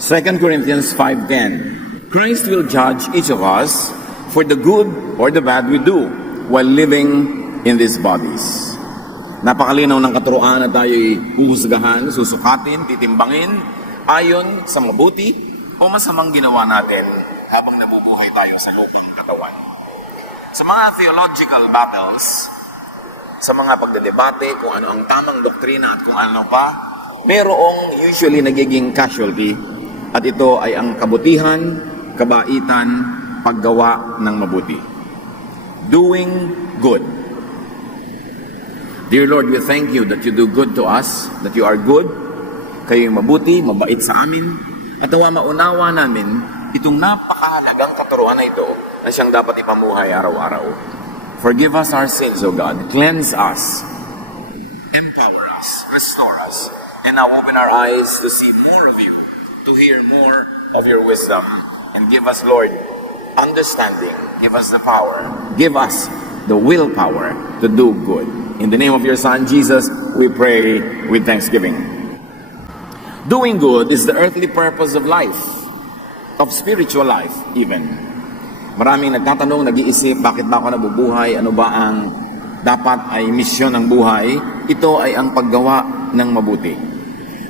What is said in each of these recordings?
2 Corinthians 5:10. Christ will judge each of us for the good or the bad we do while living in these bodies. Napakalinaw ng katuruan na tayo'y huhusgahan, susukatin, titimbangin ayon sa mabuti o masamang ginawa natin habang nabubuhay tayo sa lupang katawan. Sa mga theological battles, sa mga pagdedebate kung ano ang tamang doktrina at kung ano pa, merong usually nagiging casualty at ito ay ang kabutihan, kabaitan, paggawa ng mabuti. Doing good. Dear Lord, we thank you that you do good to us, that you are good, kayo yung mabuti, mabait sa amin, at nawa maunawa namin itong napakahalagang katuruan na ito na siyang dapat ipamuhay araw-araw. Forgive us our sins, O God. Cleanse us. Empower us. Restore us. And now open our eyes to see more of you, to hear more of your wisdom. And give us, Lord, understanding. Give us the power. Give us the willpower to do good. In the name of your Son, Jesus, we pray with thanksgiving. Doing good is the earthly purpose of life, of spiritual life even. Maraming nagtatanong, nag-iisip, bakit ba ako nabubuhay? Ano ba ang dapat ay misyon ng buhay? Ito ay ang paggawa ng mabuti.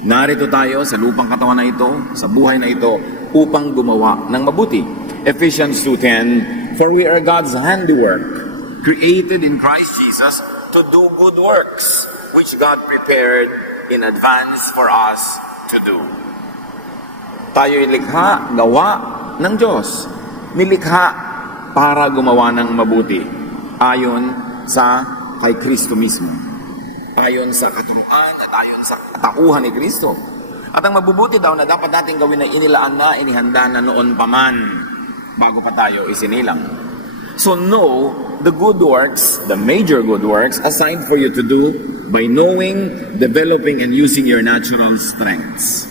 Narito tayo sa lupang katawan na ito, sa buhay na ito, upang gumawa ng mabuti. Ephesians 2:10, for we are God's handiwork, created in Christ Jesus to do good works, which God prepared in advance for us to do. Tayo'y likha, gawa ng Diyos. Nilikha para gumawa ng mabuti ayon sa kay Kristo mismo, ayon sa katuruan at ayon sa katauhan ni Kristo. At ang mabubuti daw na dapat natin gawin ay inilaan na, inihanda na noon pa man bago pa tayo isinilang. So know the good works, the major good works assigned for you to do by knowing, developing, and using your natural strengths.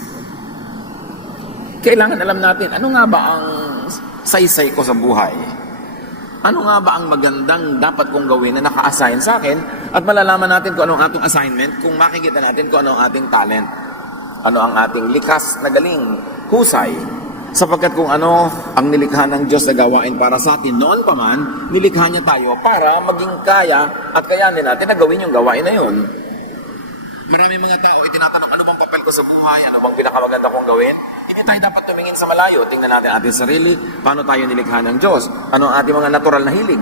Kailangan alam natin, ano nga ba ang saysay ko sa buhay? Ano nga ba ang magandang dapat kong gawin na naka-assign sa akin at malalaman natin kung ano ang ating assignment kung makikita natin kung ano ang ating talent, ano ang ating likas na galing, husay, sapagkat kung ano ang nilikha ng Diyos na gawain para sa atin noon pa man, nilikha niya tayo para maging kaya at kayanin natin na gawin yung gawain na yun. Maraming mga tao ay tinatanong, ano bang papel ko sa buhay? Ano bang pinakamaganda kong gawin? Hindi tayo dapat tumingin sa malayo. Tingnan natin ating sarili, paano tayo nilikha ng Diyos. Ano ang ating mga natural na hilig?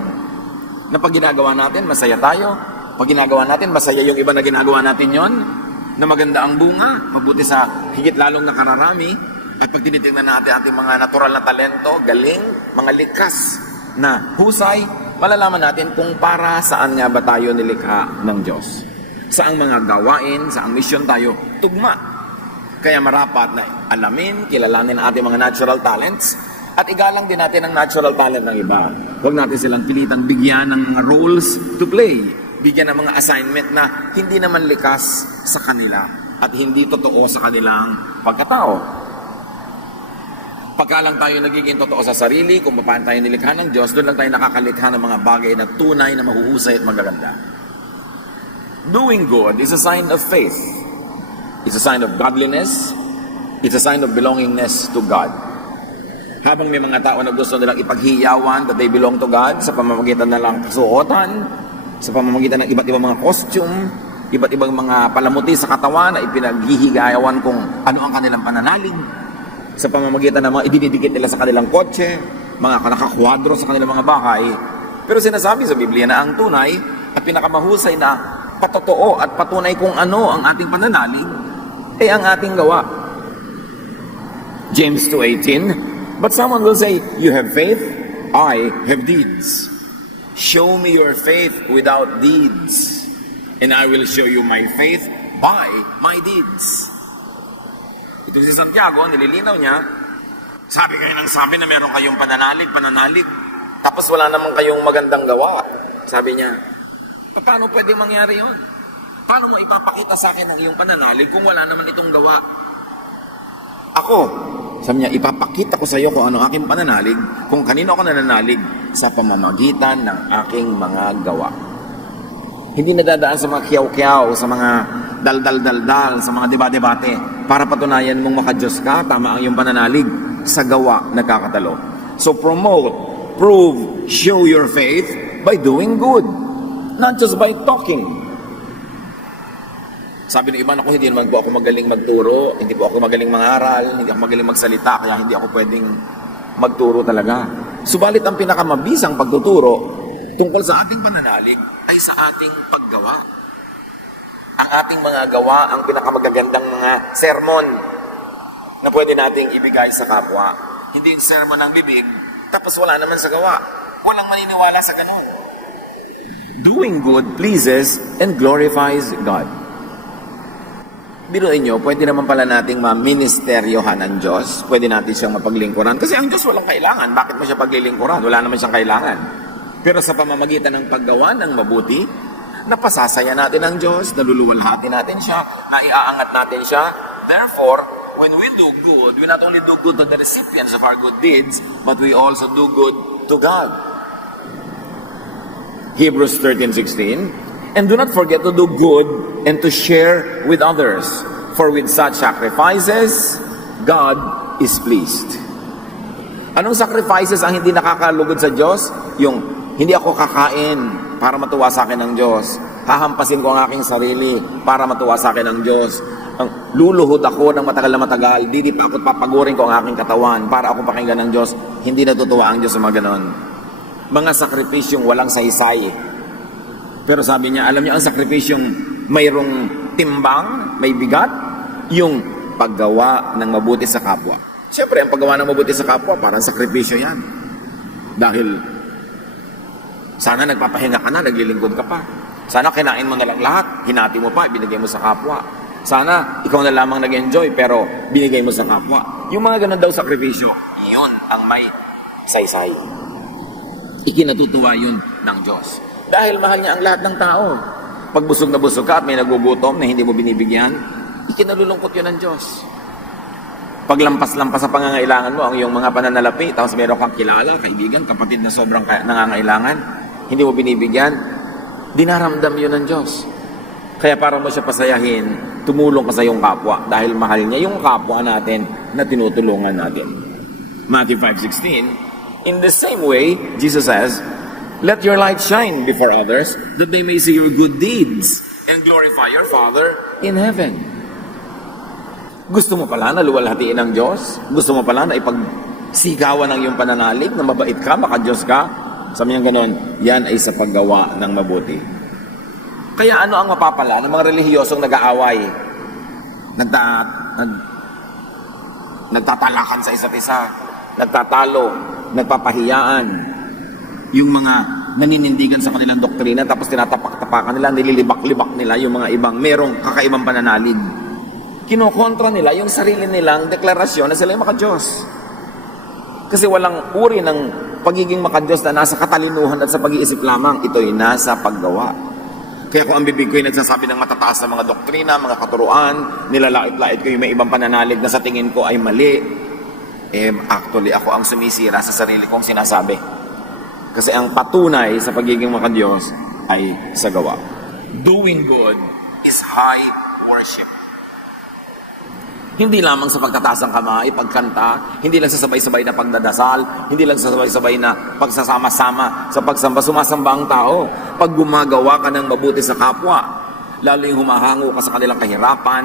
Na pag ginagawa natin, masaya tayo. Pag ginagawa natin, masaya yung iba na ginagawa natin yon. Na maganda ang bunga, mabuti sa higit lalong nakararami. At pag tinitingnan natin ating mga natural na talento, galing, mga likas na husay, malalaman natin kung para saan nga ba tayo nilikha ng Diyos. Saang mga gawain, saang misyon tayo tugma. Kaya marapat na alamin, kilalanin ang ating mga natural talents at igalang din natin ang natural talent ng iba. Huwag natin silang pilitang bigyan ng mga roles to play. Bigyan ng mga assignment na hindi naman likas sa kanila at hindi totoo sa kanilang pagkatao. Pagka lang tayo nagiging totoo sa sarili, kung paano tayo nilikha ng Diyos, doon lang tayo nakakalikha ng mga bagay na tunay na mahuhusay at magaganda. Doing good is a sign of faith. It's a sign of godliness. It's a sign of belongingness to God. Habang may mga tao na gusto nilang ipaghiyawan that they belong to God sa pamamagitan na lang kasuotan, sa pamamagitan ng iba't ibang mga costume, iba't ibang mga palamuti sa katawan na ipinaghihigayawan kung ano ang kanilang pananalig, sa pamamagitan ng mga idinidikit nila sa kanilang kotse, mga nakakwadro sa kanilang mga bahay. Pero sinasabi sa Biblia na ang tunay at pinakamahusay na patotoo at patunay kung ano ang ating pananalig ay ang ating gawa. James 2:18, but someone will say, you have faith, I have deeds. Show me your faith without deeds, and I will show you my faith by my deeds. Ito si Santiago, nililinaw niya, sabi kayo ng sabi na meron kayong pananalig, tapos wala naman kayong magandang gawa. Sabi niya, paano pwedeng mangyari yun? Paano mo ipapakita sa akin ang iyong pananalig kung wala naman itong gawa? Ako, sabi niya, ipapakita ko sa iyo kung ano aking pananalig, kung kanino ako nananalig sa pamamagitan ng aking mga gawa. Hindi nadadaan sa mga kiyaw-kiyaw, sa mga dal-dal-dal-dal, sa mga debate-debate. para patunayan mong makadiyos ka, tama ang iyong pananalig, sa gawa nagkakatalo. So promote, prove, show your faith by doing good, not just by talking. Sabi ng iba, ako hindi naman po ako magaling magturo, hindi po ako magaling mangaral, hindi ako magaling magsalita, kaya hindi ako pwedeng magturo talaga. Subalit ang pinakamabisang pagtuturo tungkol sa ating pananalig ay sa ating paggawa. Ang ating mga gawa, ang pinakamagagandang mga sermon na pwede nating ibigay sa kapwa. Hindi yung sermon ng bibig, tapos wala naman sa gawa. Walang maniniwala sa ganun. Doing good pleases and glorifies God. Biruin nyo, pwede naman pala nating ma-ministeryohan ang Diyos. Pwede natin siyang mapaglingkuran. Kasi ang Diyos walang kailangan. Bakit mo siya paglilingkuran? Wala naman siyang kailangan. Pero sa pamamagitan ng paggawa ng mabuti, napasasaya natin ang Diyos, naluluwalhati natin siya, naiaangat natin siya. Therefore, when we do good, we not only do good to the recipients of our good deeds, but we also do good to God. Hebrews 13:16. And do not forget to do good and to share with others. For with such sacrifices, God is pleased. Anong sacrifices ang hindi nakakalugod sa Diyos? Yung hindi ako kakain para matuwa sa akin ng Diyos. Hahampasin ko ang aking sarili para matuwa sa akin ng Diyos. Luluhod ako ng matagal na matagal. Di pa ako papagurin ko ang aking katawan para ako pakinggan ng Diyos. Hindi natutuwa ang Diyos sa mga ganon. Mga sakripisyong walang saysay. Pero sabi niya, alam niyo ang sakripisyong mayroong timbang, may bigat, yung paggawa ng mabuti sa kapwa. Siyempre, ang paggawa ng mabuti sa kapwa, parang sakripisyo yan. Dahil, sana nagpapahinga ka na, naglilingkod ka pa. Sana kinain mo na lang lahat, hinati mo pa, binigay mo sa kapwa. Sana, ikaw na lamang nag-enjoy, pero binigay mo sa kapwa. Yung mga ganun daw sakripisyo, yun ang may saysay. Ikinatutuwa yun ng Diyos. Dahil mahal niya ang lahat ng tao. Pag busog na busog ka at may nagugutom na hindi mo binibigyan, ikinalulungkot yun ng Diyos. Paglampas-lampas sa pangangailangan mo, ang iyong mga pananalapi, tapos meron kang kilala, kaibigan, kapatid na sobrang nangangailangan, hindi mo binibigyan, dinaramdam yun ng Diyos. Kaya para mo siya pasayahin, tumulong ka sa iyong kapwa dahil mahal niya yung kapwa natin na tinutulungan natin. Matthew 5:16, in the same way, Jesus says, let your light shine before others, that they may see your good deeds and glorify your Father in heaven. Gusto mo pala na luwalhatiin ng Diyos? Gusto mo pala na ipagsigawan ng iyong pananalig, na mabait ka, makadiyos ka? Sabi niya ganon, yan ay sa paggawa ng mabuti. Kaya ano ang mapapala ng mga relihiyosong nag-aaway? Nagtatalakan sa isa't isa, nagtatalo, nagpapahiyaan, yung mga naninindigan sa kanilang doktrina tapos tinatapak-tapakan nila, nililibak-libak nila yung mga ibang merong kakaibang pananalig. Kinokontra nila yung sarili nilang deklarasyon na sila yung makadiyos. Kasi walang uri ng pagiging makadiyos na nasa katalinuhan at sa pag-iisip lamang. Ito'y nasa paggawa. Kaya kung ang bibig ko'y nagsasabi ng matataas na mga doktrina, mga katuruan, nilalait-lait ko yung may ibang pananalig na sa tingin ko ay mali, actually ako ang sumisira sa sarili kong sinasabi. Kasi ang patunay sa pagiging makadiyos ay sa gawa. Doing good is high worship. Hindi lamang sa pagtataas ng kamay, pagkanta, hindi lang sa sabay-sabay na pagdadasal, hindi lang sa sabay-sabay na pagsasama-sama sa pagsamba, sumasamba ang tao. Pag gumagawa ka ng mabuti sa kapwa, lalo yung humahango ka sa kanilang kahirapan,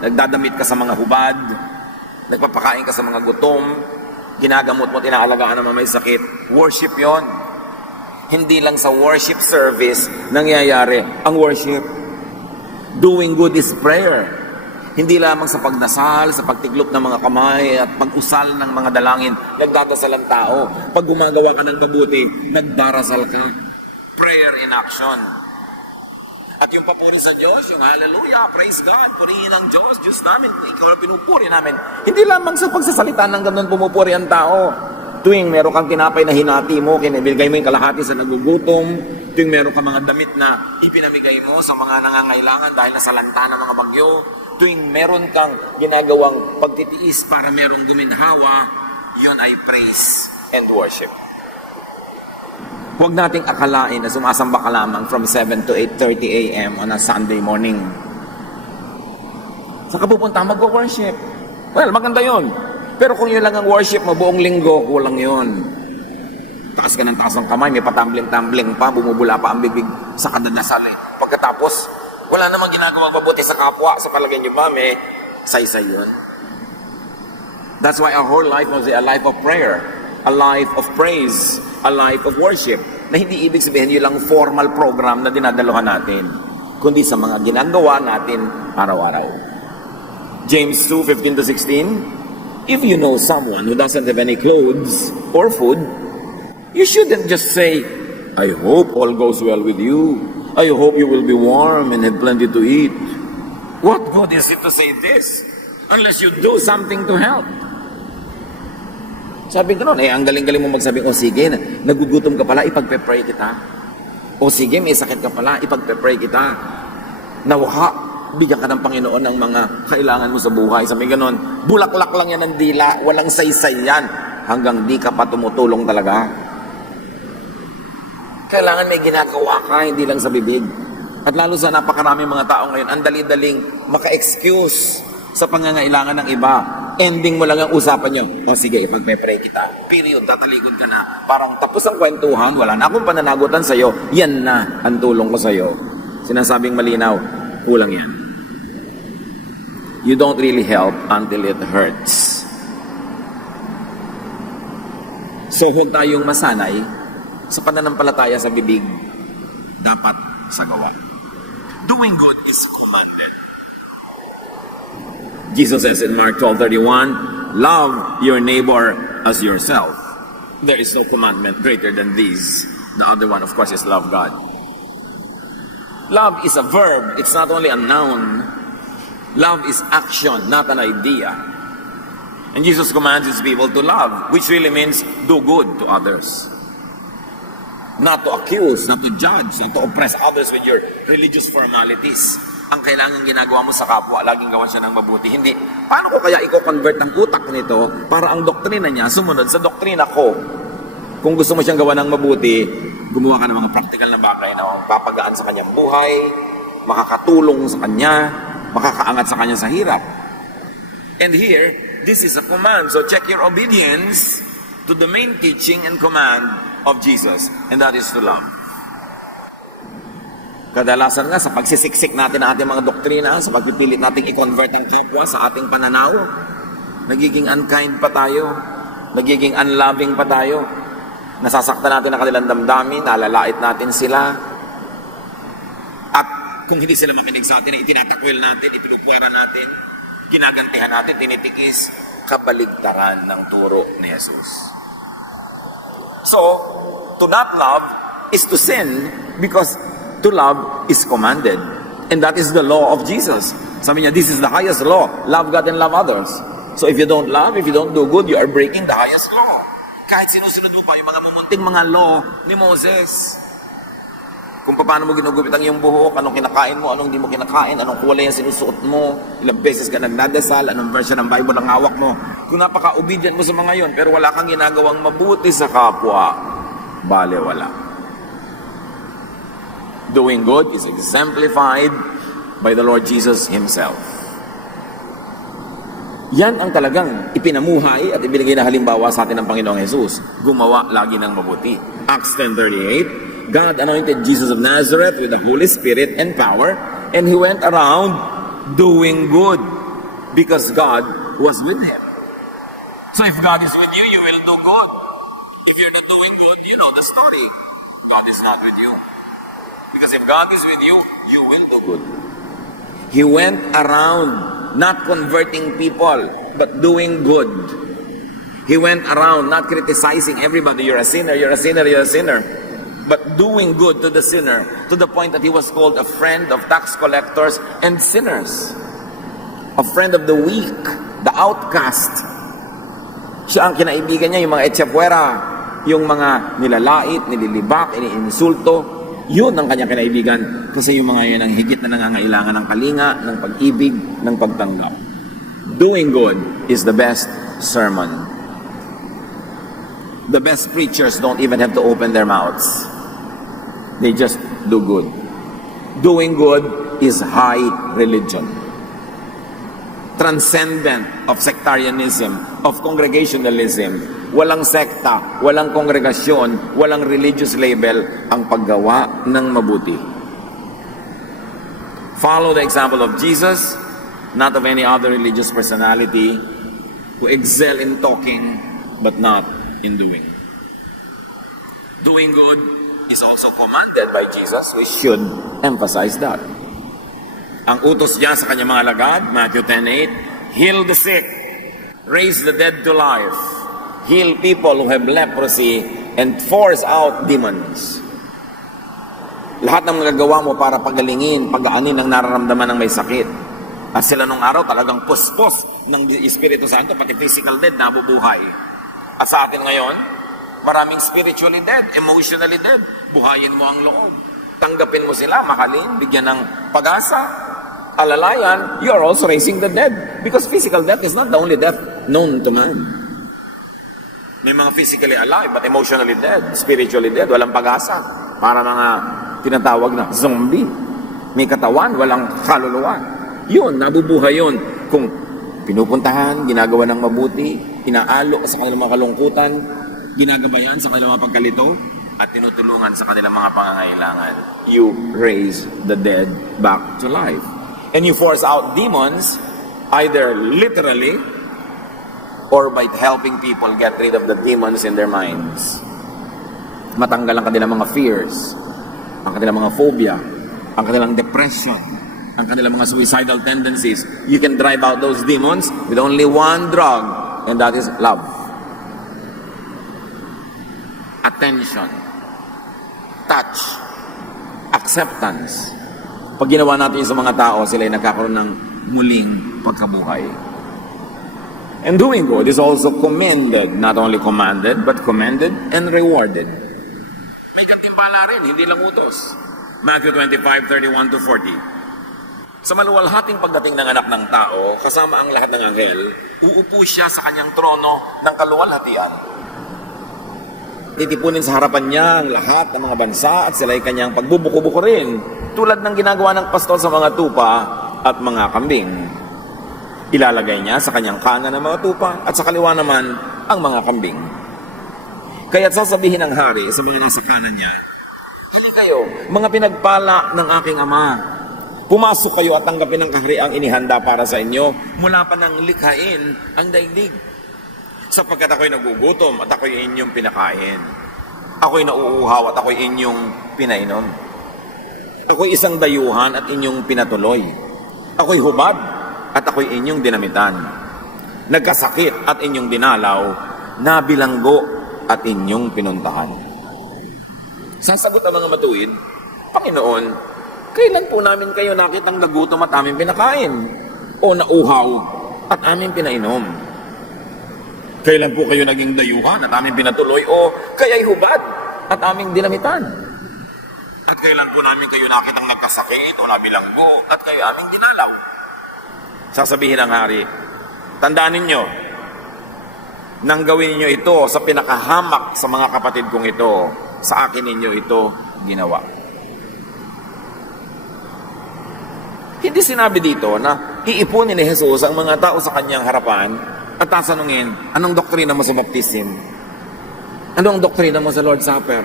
nagdadamit ka sa mga hubad, nagpapakain ka sa mga gutom, ginagamot mo, tinaalagaan ng may sakit, worship yon. Hindi lang sa worship service nangyayari ang worship. Doing good is prayer. Hindi lamang sa pagdasal, sa pagtiklop ng mga kamay at pag-usal ng mga dalangin, nagdadasal ang tao. Pag gumagawa ka ng mabuti, nagdarasal ka. Prayer in action. At yung papuri sa Diyos, yung hallelujah, praise God, purihin ang Diyos, Diyos namin, ikaw na pinupuri namin. Hindi lamang sa pagsasalita ng ganun pumupuri ang tao. Tuwing meron kang tinapay na hinati mo, kinibigay mo yung kalahati sa nagugutom, tuwing meron kang mga damit na ipinamigay mo sa mga nangangailangan dahil nasalanta ng mga bagyo, tuwing meron kang ginagawang pagtitiis para merong guminhawa, yon ay praise and worship. Huwag nating akalain na sumasamba ka lamang from 7 to 8:30 a.m. on a Sunday morning. Saan ka pupunta? Mag-worship. Well, maganda yun. Pero kung yun lang ang worship mo, buong linggo, kulang yun. Taas ka ng taas ng kamay, may patambling-tambling pa, bumubula pa ang bibig sa kadadasal eh. Pagkatapos, wala namang ginagawang mabuti sa kapwa, sa palagay niyo ba, may saysay yun. That's why our whole life must be a life of prayer, a life of praise, a life of worship, na hindi ibig sabihin yun lang formal program na dinadaluhan natin, kundi sa mga ginagawa natin araw-araw. James 2:15-16, if you know someone who doesn't have any clothes or food, you shouldn't just say, I hope all goes well with you. I hope you will be warm and have plenty to eat. What good is it to say this unless you do something to help? Sabi ko noon, ang galing-galing mo magsabi, sige, nagugutom ka pala, ipagpe-pray kita. Sige, may sakit ka pala, ipagpe-pray kita. Nawa, bigyan ka ng Panginoon ng mga kailangan mo sa buhay. Sabi ganon, bulaklak lang yan ng dila, walang saysay yan, hanggang di ka pa tumutulong talaga. Kailangan may ginagawa ka, hindi lang sa bibig. At lalo sa napakaraming mga tao ngayon, ang dali-daling maka-excuse sa pangangailangan ng iba. Ending mo lang ang usapan nyo. Sige, ipagpe-pray kita. Period, tatalikod ka na. Parang tapos ang kwentuhan, wala na akong pananagutan sa'yo. Yan na ang tulong ko sa'yo. Sinasabing malinaw, kulang yan. You don't really help until it hurts. So huwag tayong masanay sa pananampalataya sa bibig, dapat sa gawa. Doing good is commanded. Jesus says in Mark 12:31, love your neighbor as yourself. There is no commandment greater than these. The other one, of course, is love God. Love is a verb. It's not only a noun. Love is action, not an idea. And Jesus commands his people to love, which really means do good to others. Not to accuse, not to judge, not to oppress others with your religious formalities. Ang kailangan ginagawa mo sa kapwa, laging gawan siya ng mabuti. Hindi, paano ko kaya i-convert ang utak nito para ang doktrina niya sumunod sa doktrina ko? Kung gusto mo siyang gawa ng mabuti, gumawa ka ng mga practical na bagay na papagaan sa kanyang buhay, makakatulong sa kanya, makakaangat sa kanya sa hirap. And here, this is a command. So check your obedience to the main teaching and command of Jesus, and that is to love. Kadalasan nga sa pagsisiksik natin ng ating mga doktrina, sa pagpipilit nating i-convert ang kapwa sa ating pananaw, nagiging unkind pa tayo, nagiging unloving pa tayo, nasasaktan natin ang kanilang damdamin, nalalait natin sila, at kung hindi sila makinig sa atin, itinatakwil natin, ipinupwara natin, ginagantihan natin, tinitikis, kabaligtaran ng turo ni Jesus. So, to not love is to sin, because to love is commanded. And that is the law of Jesus. Sabi niya, this is the highest law. Love God and love others. So if you don't love, if you don't do good, you are breaking the highest law. Kahit sinusunod mo pa yung mga mumunting mga law ni Moses. Kung paano mo ginugupit ang iyong buhok, anong kinakain mo, anong hindi mo kinakain, anong kulay ang sinusuot mo, ilang beses ka nagdadasal, anong version ng Bible ang hawak mo. Kung napaka-obedient mo sa mga yon, pero wala kang ginagawang mabuti sa kapwa, bale wala. Doing good is exemplified by the Lord Jesus Himself. Yan ang talagang ipinamuhay at ibinigay na halimbawa sa atin ng Panginoong Jesus. Gumawa lagi ng mabuti. Acts 10:38, God anointed Jesus of Nazareth with the Holy Spirit and power, and He went around doing good because God was with Him. So if God is with you, you will do good. If you're not doing good, you know the story. God is not with you. Because if God is with you, you will do good. He went around not converting people, but doing good. He went around not criticizing everybody. You're a sinner, you're a sinner, you're a sinner. But doing good to the sinner, to the point that he was called a friend of tax collectors and sinners. A friend of the weak, the outcast. Siya ang kinaibigan niya, yung mga etchepuera, yung mga nilalait, nililibak, iniinsulto. Yun ang kanyang kinaibigan, kasi yung mga yan ang higit na nangangailangan ng kalinga, ng pag-ibig, ng pagtanggap. Doing good is the best sermon. The best preachers don't even have to open their mouths. They just do good. Doing good is high religion. transcendent of sectarianism, of congregationalism. Walang sekta, walang kongregasyon, walang religious label ang paggawa ng mabuti. Follow the example of Jesus, not of any other religious personality who excel in talking but not in doing. Doing good is also commanded by Jesus. We should emphasize that. Ang utos niya sa kanyang mga alagad, Matthew 10:8, heal the sick, raise the dead to life, heal people who have leprosy, and force out demons. Lahat ng magagawa mo para pagalingin, pagaanin ang nararamdaman ng may sakit. At sila nung araw talagang puspos ng Espiritu Santo, pati physical dead, nabubuhay. At sa atin ngayon, maraming spiritually dead, emotionally dead. Buhayin mo ang loob. Tanggapin mo sila, mahalin, bigyan ng pag-asa. Alalayan, you are also raising the dead. Because physical death is not the only death known to man. May mga physically alive but emotionally dead, spiritually dead, walang pag-asa. Para mga tinatawag na zombie. May katawan, walang kaluluwa. Yun, nabubuhay yun. Kung pinupuntahan, ginagawa ng mabuti, inaalo sa kanilang mga kalungkutan, ginagabayan sa kanilang mga pagkalito, at tinutulungan sa kanilang mga pangangailangan. You raise the dead back to life. And you force out demons, either literally, or by helping people get rid of the demons in their minds. Matanggal ang kanilang mga fears, ang kanilang mga phobia, ang kanilang depression, ang kanilang mga suicidal tendencies. You can drive out those demons with only one drug, and that is love. Attention, touch, acceptance. Pag ginawa natin sa mga tao, sila ay nagkakaroon ng muling pagkabuhay. And doing good is also commended, not only commanded, but commended and rewarded. May katimpala rin, hindi lang utos. Matthew 25:31-40. Sa maluwalhating pagdating ng anak ng tao, kasama ang lahat ng anghel, uupo siya sa kanyang trono ng kaluwalhatian. Titipunin sa harapan niya ang lahat ng mga bansa at sila ay kanyang pagbubuko-buko rin, tulad ng ginagawa ng pastol sa mga tupa at mga kambing. Ilalagay niya sa kanyang kanan ang mga tupa at sa kaliwa naman ang mga kambing. Kaya't sasabihin ng hari sa mga nasa kanan niya, "Hali kayo, mga pinagpala ng aking ama. Pumasok kayo at tanggapin ang kahariang inihanda para sa inyo mula pa nang likhain ang daigdig. Sapagkat ako'y nagugutom at ako'y inyong pinakain. Ako'y nauuhaw at ako'y inyong pinainom. Ako'y isang dayuhan at inyong pinatuloy. Ako'y hubad at ako'y inyong dinamitan. Nagkasakit at inyong dinalaw, nabilanggo at inyong pinuntahan." Sasagot ang mga matuwid, "Panginoon, kailan po namin kayo nakitang nagutom at aming pinakain? O nauhaw at aming pinainom? Kailan po kayo naging dayuhan at aming pinatuloy? O kaya'y hubad at aming dinamitan? At kailan po namin kayo nakitang nagkasakit o nabilanggo at kayo aming dinalaw?" Sasabihin ng hari, "Tandaan ninyo, nang gawin ninyo ito sa pinakahamak sa mga kapatid kong ito, sa akin ninyo ito ginawa." Hindi sinabi dito na iipunin ni Jesus ang mga tao sa kanyang harapan at tatanungin, "Anong doktrina mo sa baptism? Anong doktrina mo sa Lord's Supper?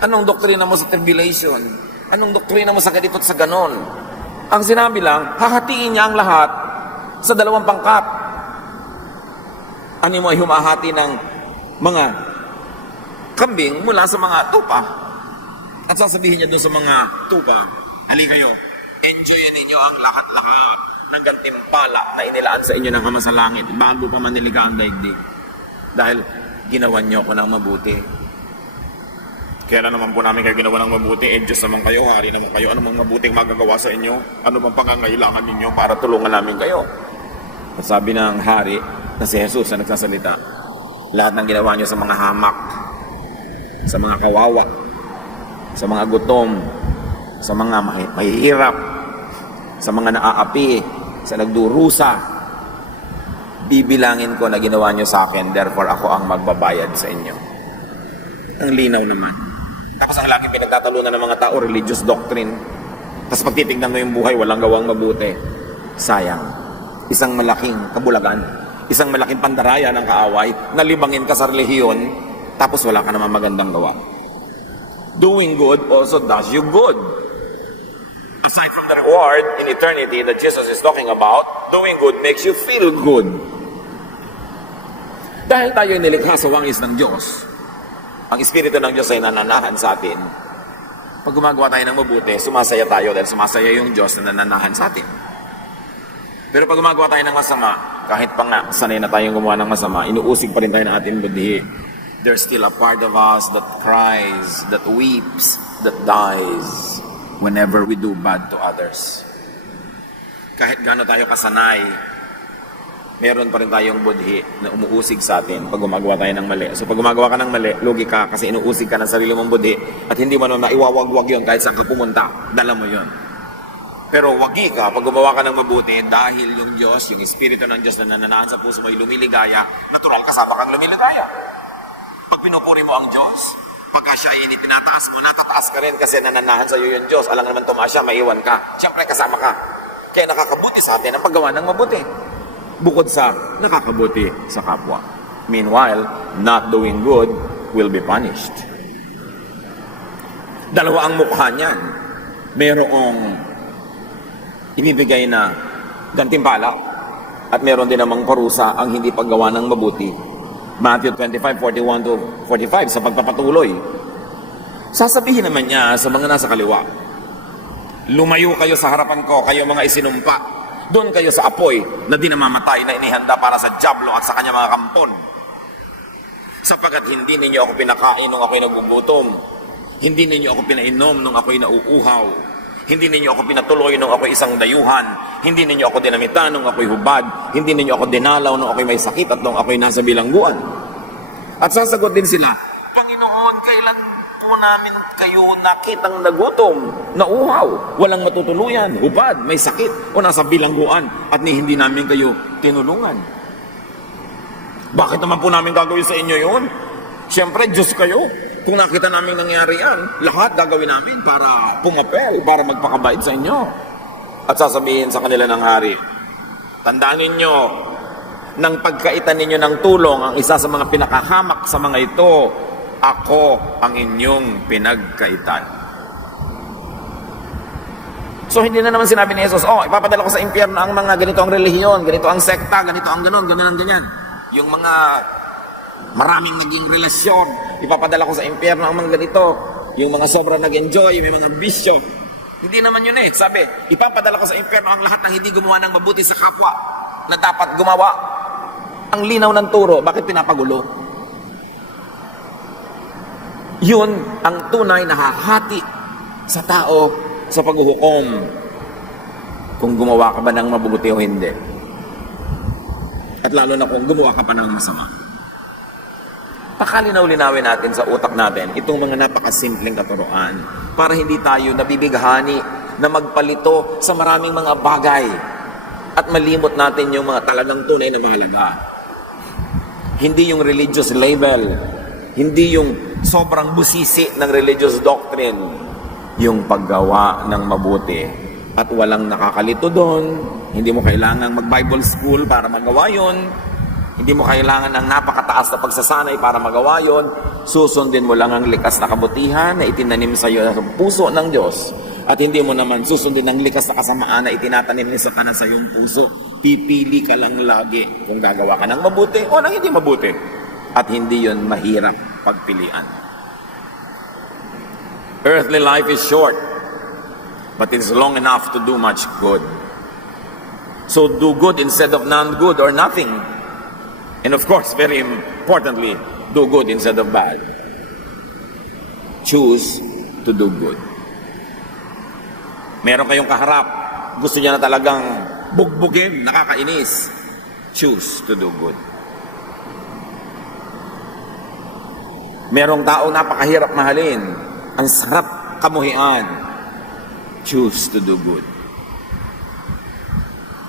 Anong doktrina mo sa tribulation? Anong doktrina mo sa ganito at sa ganon?" Ang sinabi lang, hahatiin niya ang lahat sa dalawang pangkat. Ano mo ay humahati ng mga kambing mula sa mga tupa. At sasabihin niya doon sa mga tupa, "Hali kayo, enjoyin ninyo ang lahat-lahat ng gantimpala na inilaan sa inyo ng Ama sa langit bago pa maniliga ang daigdig. Dahil ginawan niyo ako ng mabuti. Kaya naman po namin kayo ginawa ng mabuti, Diyos naman kayo, hari naman kayo, ano mang mabuting magagawa sa inyo, ano mang pangangailangan ninyo para tulungan namin kayo." At sabi ng hari na si Jesus na nagsasalita, "Lahat ng ginawa niyo sa mga hamak, sa mga kawawa, sa mga gutom, sa mga mahihirap, sa mga naaapi, sa nagdurusa, bibilangin ko na ginawa niyo sa akin, therefore ako ang magbabayad sa inyo." Ang linaw naman. Tapos ang lagi pinagtatalunan ng mga tao, religious doctrine. Tapos pag titignan mo yung buhay, walang gawang mabuti. Sayang. isang malaking kabulagan, isang malaking pandaraya ng kaaway, nalibangin ka sa relihiyon, tapos wala ka naman magandang gawa. Doing good also does you good. Aside from the reward in eternity that Jesus is talking about, doing good makes you feel good. Dahil tayo ay nilikha sa wangis ng Diyos, ang Espiritu ng Diyos ay nananahan sa atin. Pag gumagawa tayo ng mabuti, sumasaya tayo dahil sumasaya yung Diyos na nananahan sa atin. Pero pag gumagawa tayo ng masama, kahit pa nga sanay na tayong gumawa ng masama, inuusig pa rin tayo ng ating budhi. There's still a part of us that cries, that weeps, that dies whenever we do bad to others. Kahit gaano tayo kasanay, meron pa rin tayong budhi na umuusig sa atin pag gumagawa tayo ng mali. So pag gumagawa ka ng mali, lugi ka kasi inuusig ka ng sarili mong budhi at hindi mo na iwawagwag yun kahit saan ka pumunta. Dala mo yun. Pero wagi ka pag gumawa ka ng mabuti dahil yung Diyos, yung Espiritu ng Diyos na nananahan sa puso mo ay lumiligaya, natural kasama kang lumiligaya. Pag pinupuri mo ang Diyos, pagka siya ay tinataas mo, natataas ka rin kasi nananahan sa iyo yung Diyos. Alam naman tumaas siya, maiwan ka. Siyempre kasama ka. Kaya nakakabuti sa atin ang paggawa ng mabuti. Bukod sa nakakabuti sa kapwa. Meanwhile, not doing good will be punished. Dalawa ang mukha niyan. Merong ibibigay na gantimpala at meron din namang parusa ang hindi paggawa ng mabuti. Matthew 25:41 to 45 sa pagpapatuloy. Sasabihin naman niya sa mga nasa kaliwa, lumayo kayo sa harapan ko, kayo mga isinumpa. Doon kayo sa apoy na di namamatay na inihanda para sa dyablo at sa kanya mga kampon. Sapagat hindi ninyo ako pinakain nung ako'y nagugutom. Hindi ninyo ako pinainom nung ako'y nauuhaw. Hindi ninyo ako pinatuloy nung ako'y isang dayuhan. Hindi ninyo ako dinamitan nung ako'y hubad. Hindi ninyo ako dinalaw nung ako'y may sakit at nung ako'y nasa bilangguan. At sasagot din sila, Panginoon, kailan po namin kayo nakitang nagutom, nauuhaw, walang matutuluyan, hubad, may sakit, o nasa bilangguan, at hindi namin kayo tinulungan? Bakit naman po namin gagawin sa inyo yun? Siyempre, Diyos kayo. Kung nakita namin nangyari yan, lahat gagawin namin para pumapel, para magpakabait sa inyo. At sasabihin sa kanila ng hari, tandaan ninyo, nang pagkaitan ninyo ng tulong, ang isa sa mga pinakahamak sa mga ito, ako ang inyong pinagkaitan. So hindi na naman sinabi ni Jesus, ipapadala ko sa impyerno ang mga ganito ang relihiyon, ganito ang sekta, ganito ang ganon, ganon ang ganyan. Yung mga maraming naging relasyon, ipapadala ko sa impyerno ang mga ganito. Yung mga sobrang nag-enjoy, may mga bisyo. Hindi naman yun Sabi, ipapadala ko sa impyerno ang lahat ng hindi gumawa ng mabuti sa kapwa na dapat gumawa. Ang linaw ng turo, bakit pinapagulo? Yun ang tunay na hahati sa tao sa paghuhukom kung gumawa ka ba ng mabubuti o hindi. At lalo na kung gumawa ka pa ng masama. Pakalinaw-linawin natin sa utak natin itong mga napakasimpleng katuruan para hindi tayo nabibighani na magpalito sa maraming mga bagay at malimot natin yung mga talagang tunay na mahalaga. Hindi yung religious label, hindi yung sobrang busisi ng religious doctrine, yung paggawa ng mabuti at walang nakakalito doon. Hindi mo kailangan mag-Bible school para magawa yon. Hindi mo kailangan ng napakataas na pagsasanay para magawa yon. Susundin mo lang ang likas na kabutihan na itinanim sa iyo sa puso ng Diyos. At hindi mo naman susundin ang likas na kasamaan na itinatanim ni Satanas sa iyong puso. Pipili ka lang lagi kung gagawa ka ng mabuti o ng hindi mabuti. At hindi yon mahirap pagpilian. Earthly life is short, but it is long enough to do much good. So do good instead of none good or nothing. And of course, very importantly, do good instead of bad. Choose to do good. Meron kayong kaharap, gusto niya na talagang bugbugin, nakakainis. Choose to do good. Merong tao napakahirap mahalin, ang sarap kamuhian. Choose to do good.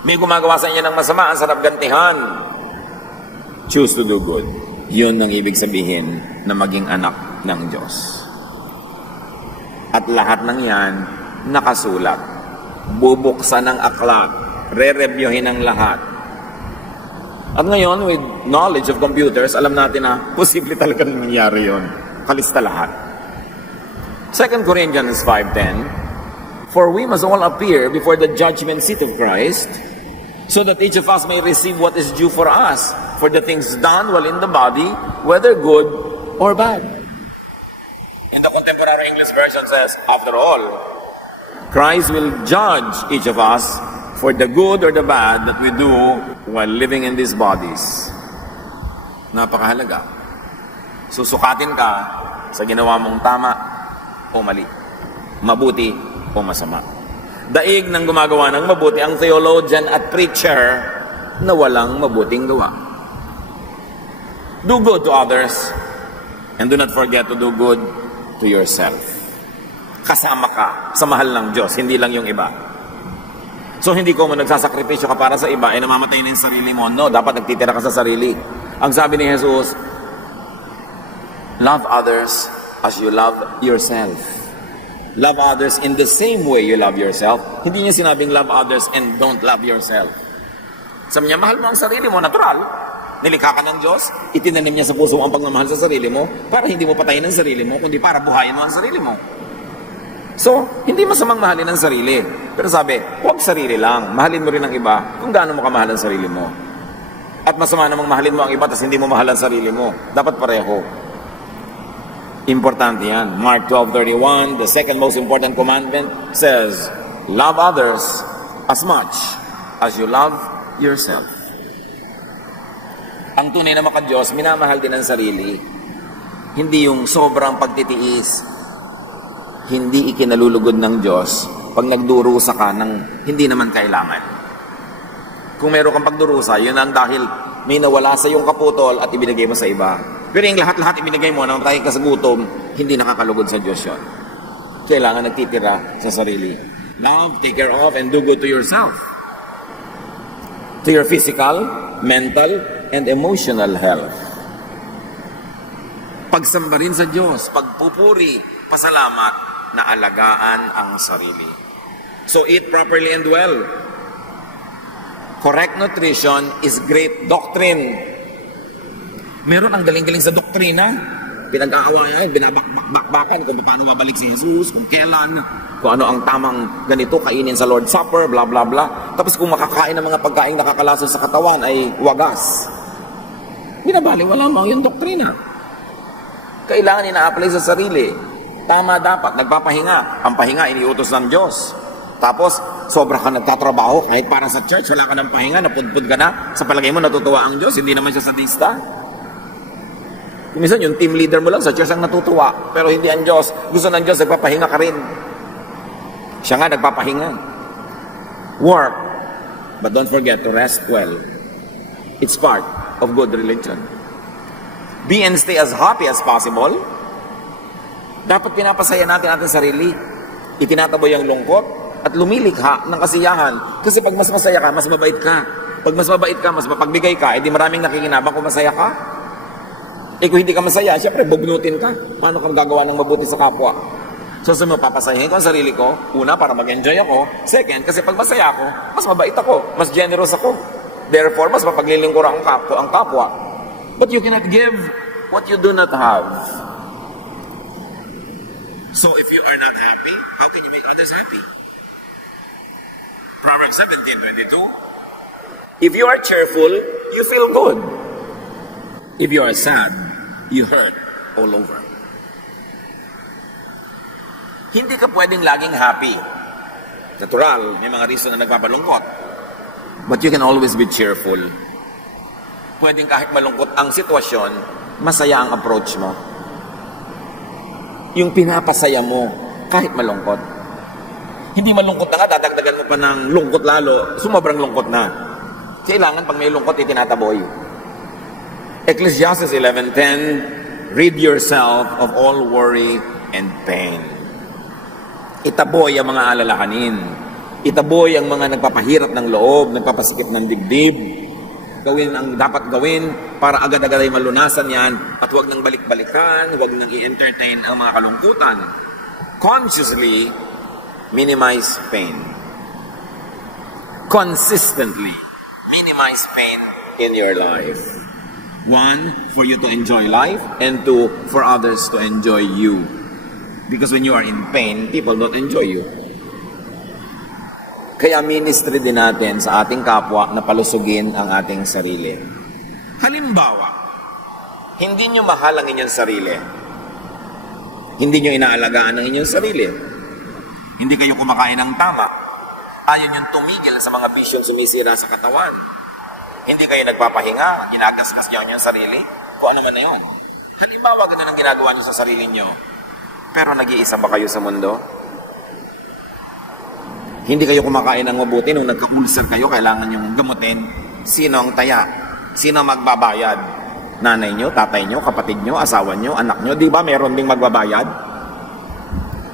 May gumagawa sa inyo ng masama, ang sarap gantihan. Choose to do good. Yun ang ibig sabihin na maging anak ng Diyos. At lahat ng yan, nakasulat. Bubuksan ng aklat. Re-reviewin ang lahat. At ngayon, with knowledge of computers, alam natin na posible talaga nangyari yun. Kalista lahat. 2 Corinthians 5:10, "For we must all appear before the judgment seat of Christ, so that each of us may receive what is due for us, for the things done while in the body, whether good or bad." In the contemporary English version says, "After all, Christ will judge each of us for the good or the bad that we do while living in these bodies." Napakahalaga. Susukatin ka sa ginawa mong tama o mali, mabuti o masama. Daig ng gumagawa ng mabuti ang theologian at preacher na walang mabuting gawa. Do good to others and do not forget to do good to yourself. Kasama ka sa mahal ng Diyos, hindi lang yung iba. So hindi ko mo nagsasakripisyo ka para sa iba, ay namamatay na yung sarili mo. No, dapat nagtitira ka sa sarili. Ang sabi ni Jesus, love others as you love yourself. Love others in the same way you love yourself. Hindi niya sinabing love others and don't love yourself. Sabi niya, mahal mo ang sarili mo, natural. Nilikha ka ng Diyos, itinanim niya sa puso ang pagmamahal sa sarili mo para hindi mo patayin ang sarili mo, kundi para buhayin mo ang sarili mo. So, hindi masamang mahalin ang sarili. Pero sabi, huwag sarili lang. Mahalin mo rin ang iba kung gaano mo kamahal ang sarili mo. At masama namang mahalin mo ang iba tapos hindi mo mahal ang sarili mo. Dapat pareho. Importante yan. Mark 12:31, the second most important commandment says, love others as much as you love yourself. Ang tunay na maka-Diyos, minamahal din ang sarili. Hindi yung sobrang pagtitiis. Hindi ikinalulugod ng Diyos pag nagdurusa ka ng hindi naman kailangan. Kung meron kang pagdurusa, yun ang dahil may nawala sa iyong kaputol at ibinigay mo sa iba. Pero yung lahat-lahat ibinigay mo nang dahil ka sa gutom, hindi nakakalugod sa Diyos yun. Kailangan nagtitira sa sarili. Love, take care of, and do good to yourself. To your physical, mental, and emotional health. Pagsamba rin sa Diyos, pagpupuri, pasalamat, na alagaan ang sarili. So eat properly and well. Correct nutrition is great doctrine. Meron ang galing-galing sa doktrina. Pinag-aawayan, binabakbakan kung paano mabalik si Jesus, kung kailan, kung ano ang tamang ganito, kainin sa Lord's Supper, bla bla bla. Tapos kung makakain ng mga pagkain nakakalason sa katawan ay wagas. Binabaliwala mo yung doktrina. Kailangan ina-apply sa sarili. Tama dapat, nagpapahinga. Ang pahinga, iniutos ng Diyos. Tapos, sobra ka nagtatrabaho, kahit para sa church, wala ka ng pahinga, napudpud ka na. Sa palagay mo, natutuwa ang Diyos, hindi naman siya sadista. Minsan, yung team leader mo lang sa church ang natutuwa, pero hindi ang Diyos. Gusto ng Diyos, nagpapahinga ka rin. Siya nga, nagpapahinga. Work, but don't forget to rest well. It's part of good religion. Be and stay as happy as possible. Dapat pinapasaya natin ating sarili. Itinataboy ang lungkot at lumilikha ng kasiyahan. Kasi pag mas masaya ka, mas mabait ka. Pag mas mabait ka, mas mapagbigay ka, edi maraming nakikinabang kung masaya ka. Eh kung hindi ka masaya, syempre bugnutin ka. Paano kang gagawa ng mabuti sa kapwa? So papasayahin ko ang sarili ko. Una, para mag-enjoy ako. Second, kasi pag masaya ako, mas mabait ako. Mas generous ako. Therefore, mas mapaglilingkuran ang kapwa. But you cannot give what you do not have. So if you are not happy, how can you make others happy? Proverbs 17:22. If you are cheerful, you feel good. If you are sad, you hurt all over. Hindi ka pwedeng laging happy. Natural, may mga reason na nagpapalungkot. But you can always be cheerful. Pwedeng kahit malungkot ang sitwasyon, masaya ang approach mo. Yung pinapasaya mo, kahit malungkot. Hindi malungkot na nga, dadagdagan mo pa ng lungkot lalo, sumabrang lungkot na. Kailangan pag may lungkot, itinataboy. Ecclesiastes 11:10, rid yourself of all worry and pain. Itaboy ang mga alalahanin. Itaboy ang mga nagpapahirap ng loob, nagpapasikip ng dibdib. Gawin ang dapat gawin para agad-agad ay malunasan yan at huwag nang balik-balikan, huwag nang i-entertain ang mga kalungkutan. Consciously minimize pain. Consistently minimize pain in your life. One, for you to enjoy life, and two, for others to enjoy you. Because when you are in pain, people don't enjoy you. Kaya ministry din natin sa ating kapwa na palusugin ang ating sarili. Halimbawa, hindi nyo mahal ang inyong sarili. Hindi nyo inaalagaan ang inyong sarili. Hindi kayo kumakain ng tama. Ayaw nyo tumigil sa mga bisyong sumisira sa katawan. Hindi kayo nagpapahinga, ginagasgas nyo ang inyong sarili. Kung ano man na yun. Halimbawa, ganun ang ginagawa nyo sa sarili nyo. Pero nag-iisa ba kayo sa mundo? Hindi kayo kumakain ng mabuti. Nung nagka-ulcer kayo, kailangan nyong gamutin. Sino ang taya? Sino magbabayad? Nanay nyo, tatay nyo, kapatid nyo, asawa nyo, anak nyo. Di ba meron ding magbabayad?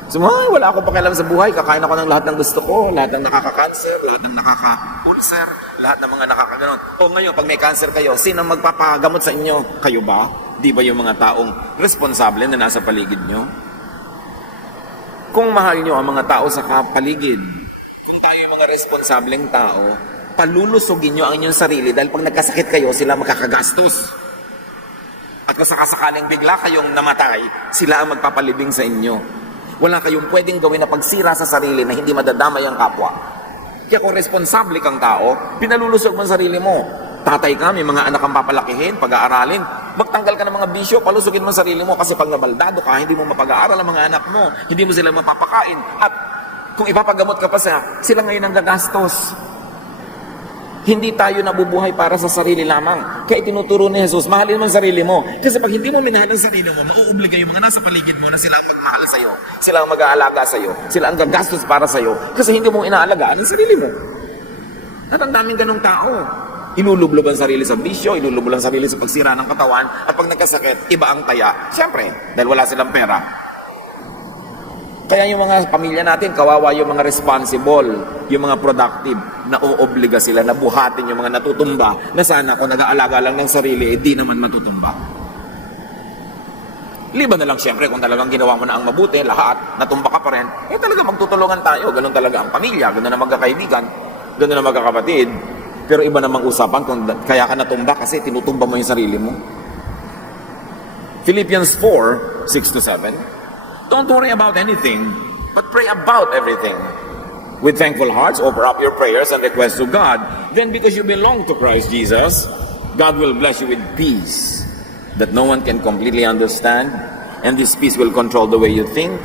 So, wala akong pakialam sa buhay. Kakain ako ng lahat ng gusto ko. Lahat ng nakaka-cancer, lahat ng nakaka-ulcer, lahat ng mga nakakaganon. O ngayon, pag may cancer kayo, sino magpapagamot sa inyo? Kayo ba? Di ba yung mga taong responsable na nasa paligid nyo? Kung mahal nyo ang mga tao sa paligid, kung tayo yung mga responsableng tao, palulusugin nyo ang inyong sarili dahil pag nagkasakit kayo, sila makakagastos. At kung sakasakaling bigla kayong namatay, sila ang magpapalibing sa inyo. Wala kayong pwedeng gawin na pagsira sa sarili na hindi madadamay ang kapwa. Kaya kung responsable kang tao, pinalulusog mo ang sarili mo. Tatay ka, may mga anak kang papalakihin, pag-aaralin. Magtanggal ka ng mga bisyo, palusugin mo ang sarili mo. Kasi pag nabaldado ka, hindi mo mapag-aaral ang mga anak mo. Hindi mo sila mapapakain. At kung ipapagamot ka pa sila ngayon ang gagastos. Hindi tayo nabubuhay para sa sarili lamang. Kaya itinuturo ni Jesus, mahalin mo ang sarili mo. Kasi pag hindi mo minahal ang sarili mo, mauobliga yung mga nasa paligid mo na sila ang magmahal sa'yo. Sila ang mag-aalaga sa'yo. Sila ang gagastos para sa'yo. Kasi hindi mo inaalagaan ang sarili mo. At ang daming ganong tao. Ilulublob ang sarili sa bisyo, ilulublob ang sarili sa pagsira ng katawan, at pag nagkasakit, iba ang taya. Siyempre, dahil wala silang pera. Kaya yung mga pamilya natin, kawawa yung mga responsible, yung mga productive, na uobliga sila na buhatin yung mga natutumba, na sana kung nag-aalaga lang ng sarili, di naman matutumba. Liban na lang siyempre kung talagang ginawa mo na ang mabuti, lahat, natumba ka pa rin, talaga magtutulungan tayo. Ganun talaga ang pamilya, ganun na magkakaibigan, ganun na magkakapatid. Pero iba namang usapan kung kaya ka natumba kasi tinutumba mo yung sarili mo. Philippians 4:6-7. Don't worry about anything, but pray about everything. With thankful hearts, offer up your prayers and requests to God. Then because you belong to Christ Jesus, God will bless you with peace that no one can completely understand, and this peace will control the way you think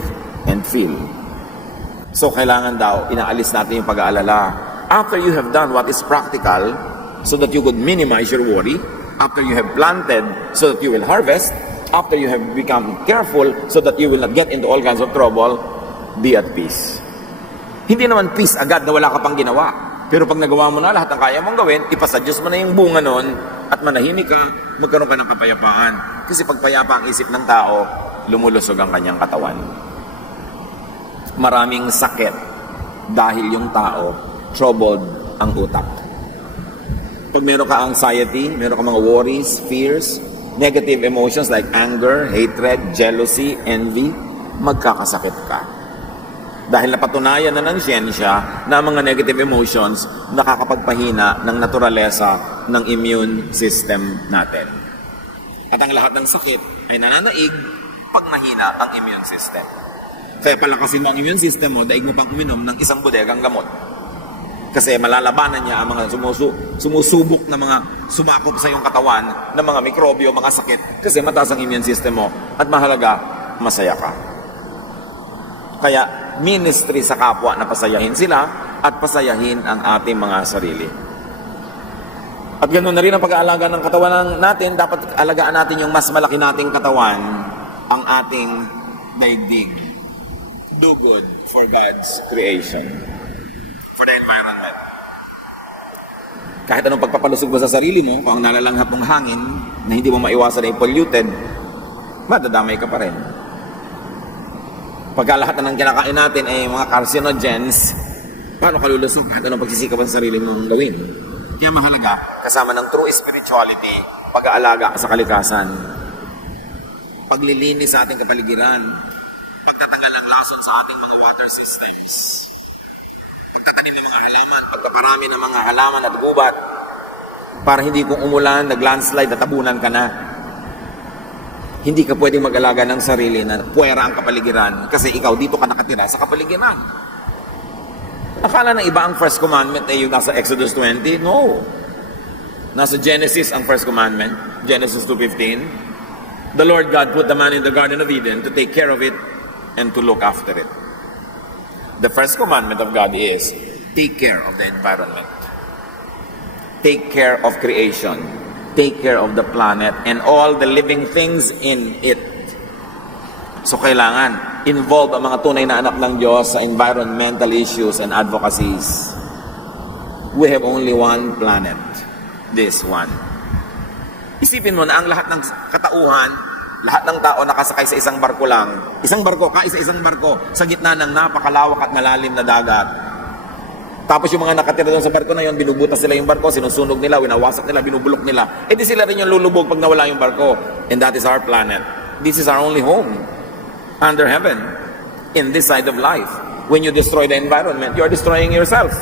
and feel. So kailangan daw, inaalis natin yung pag-aalala. After you have done what is practical, so that you could minimize your worry, after you have planted, so that you will harvest, after you have become careful so that you will not get into all kinds of trouble, be at peace. Hindi naman peace agad na wala ka pang ginawa. Pero pag nagawa mo na lahat ng kaya mong gawin, ipasa Diyos mo na yung bunga nun, at manahimik ka, magkaroon ka ng kapayapaan. Kasi pag payapa ang isip ng tao, lumulusog ang kanyang katawan. Maraming sakit dahil yung tao, troubled ang utak. Pag meron ka anxiety, meron ka mga worries, fears, negative emotions like anger, hatred, jealousy, envy, magkakasakit ka. Dahil napatunayan na ng siyensya na ang mga negative emotions nakakapagpahina ng naturalesa ng immune system natin. At ang lahat ng sakit ay nananaig pag mahina ang immune system. Kaya palakasin mo ang immune system mo, daig mo pang uminom ng isang bodegang gamot. Kasi malalabanan niya ang mga sumusubok na mga sumakop sa iyong katawan ng mga mikrobyo, mga sakit. Kasi mataas ang immune system mo. At mahalaga, masaya ka. Kaya ministry sa kapwa na pasayahin sila at pasayahin ang ating mga sarili. At ganoon na rin ang pag-aalaga ng katawan natin. Dapat alagaan natin yung mas malaki nating katawan, ang ating daigdig. Do good for God's creation. For the environment. Kahit anong pagpapalusog mo sa sarili mo, kung ang nalalanghap ng hangin na hindi mo maiwasan ay polluted, madadamay ka pa rin. Pagka lahat na ng kinakain natin ay mga carcinogens, paano ka lulusog kahit anong pagsisikapan sa sarili mong gawin? Kaya mahalaga, kasama ng true spirituality, pag-aalaga sa kalikasan, paglilinis sa ating kapaligiran, pagtatanggal ng lason sa ating mga water systems, pagtatanim ng mga halaman, pagpaparami ng mga halaman at gubat, Para hindi kung umulan, nag-landslide, natabunan ka na. Hindi ka pwedeng mag-alaga ng sarili na puwera ang kapaligiran kasi ikaw dito ka nakatira sa kapaligiran. Akala ng iba ang first commandment ay yung nasa Exodus 20? No. Nasa Genesis ang first commandment, Genesis 2:15. The Lord God put the man in the Garden of Eden to take care of it and to look after it. The first commandment of God is, take care of the environment. Take care of creation. Take care of the planet and all the living things in it. So kailangan involve ang mga tunay na anak ng Diyos sa environmental issues and advocacies. We have only one planet. This one. Isipin mo na ang lahat ng katauhan, lahat ng tao nakasakay sa isang barko lang. Isang barko, kaisa-isang barko sa gitna ng napakalawak at malalim na dagat. Tapos yung mga nakatira doon sa barko na yun, binubutas nila yung barko, sinusunog nila, winawasak nila, binubulok nila. Eh di sila rin yung lulubog pag nawala yung barko. And that is our planet. This is our only home under heaven, in this side of life. When you destroy the environment, you are destroying yourself.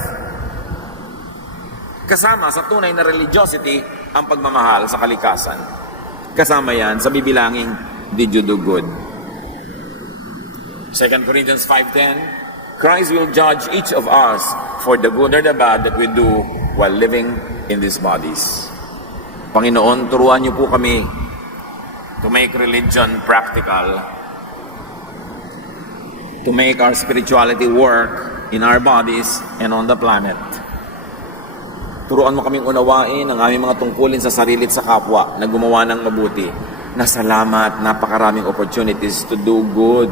Kasama sa tunay na religiosity ang pagmamahal sa kalikasan. Kasama yan sa bibilangin, did you do good? 2 Corinthians 5:10, Christ will judge each of us for the good or the bad that we do while living in these bodies. Panginoon, turuan niyo po kami to make religion practical, to make our spirituality work in our bodies and on the planet. Turuan mo kaming unawain ang aming mga tungkulin sa sarili at sa kapwa na gumawa ng mabuti. Na salamat, napakaraming opportunities to do good.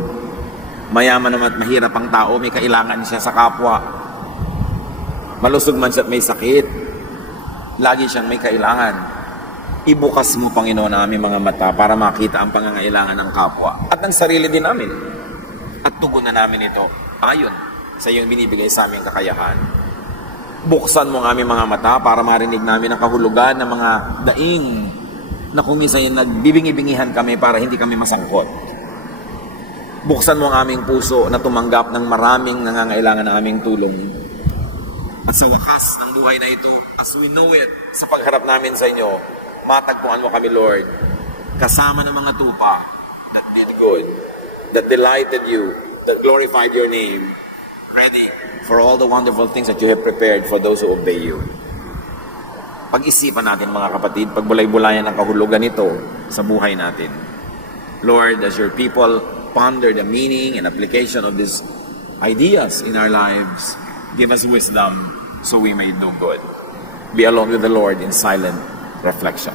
Mayaman naman at mahirap ang tao, may kailangan siya sa kapwa. Malusog man siya at may sakit, lagi siyang may kailangan. Ibukas mo, Panginoon, ang aming mga mata para makita ang pangangailangan ng kapwa at ng sarili din namin. At tugunan namin ito ayon sa iyong binibigay sa aming kakayahan. Buksan mo ang aming mga mata para marinig namin ang kahulugan ng mga daing na kung minsan nagbibingi-bingihan kami para hindi kami masangkot. Buksan mo ang aming puso na tumanggap ng maraming nangangailangan ng aming tulong. At sa wakas ng buhay na ito, as we know it, sa pagharap namin sa inyo, matagpuan mo kami, Lord, kasama ng mga tupa that did good, that delighted you, that glorified your name, ready for all the wonderful things that you have prepared for those who obey you. Pag-isipan natin, mga kapatid, pagbulay-bulayan ang kahulugan nito sa buhay natin. Lord, as your people ponder the meaning and application of these ideas in our lives, give us wisdom so we may do good. Be alone with the Lord in silent reflection.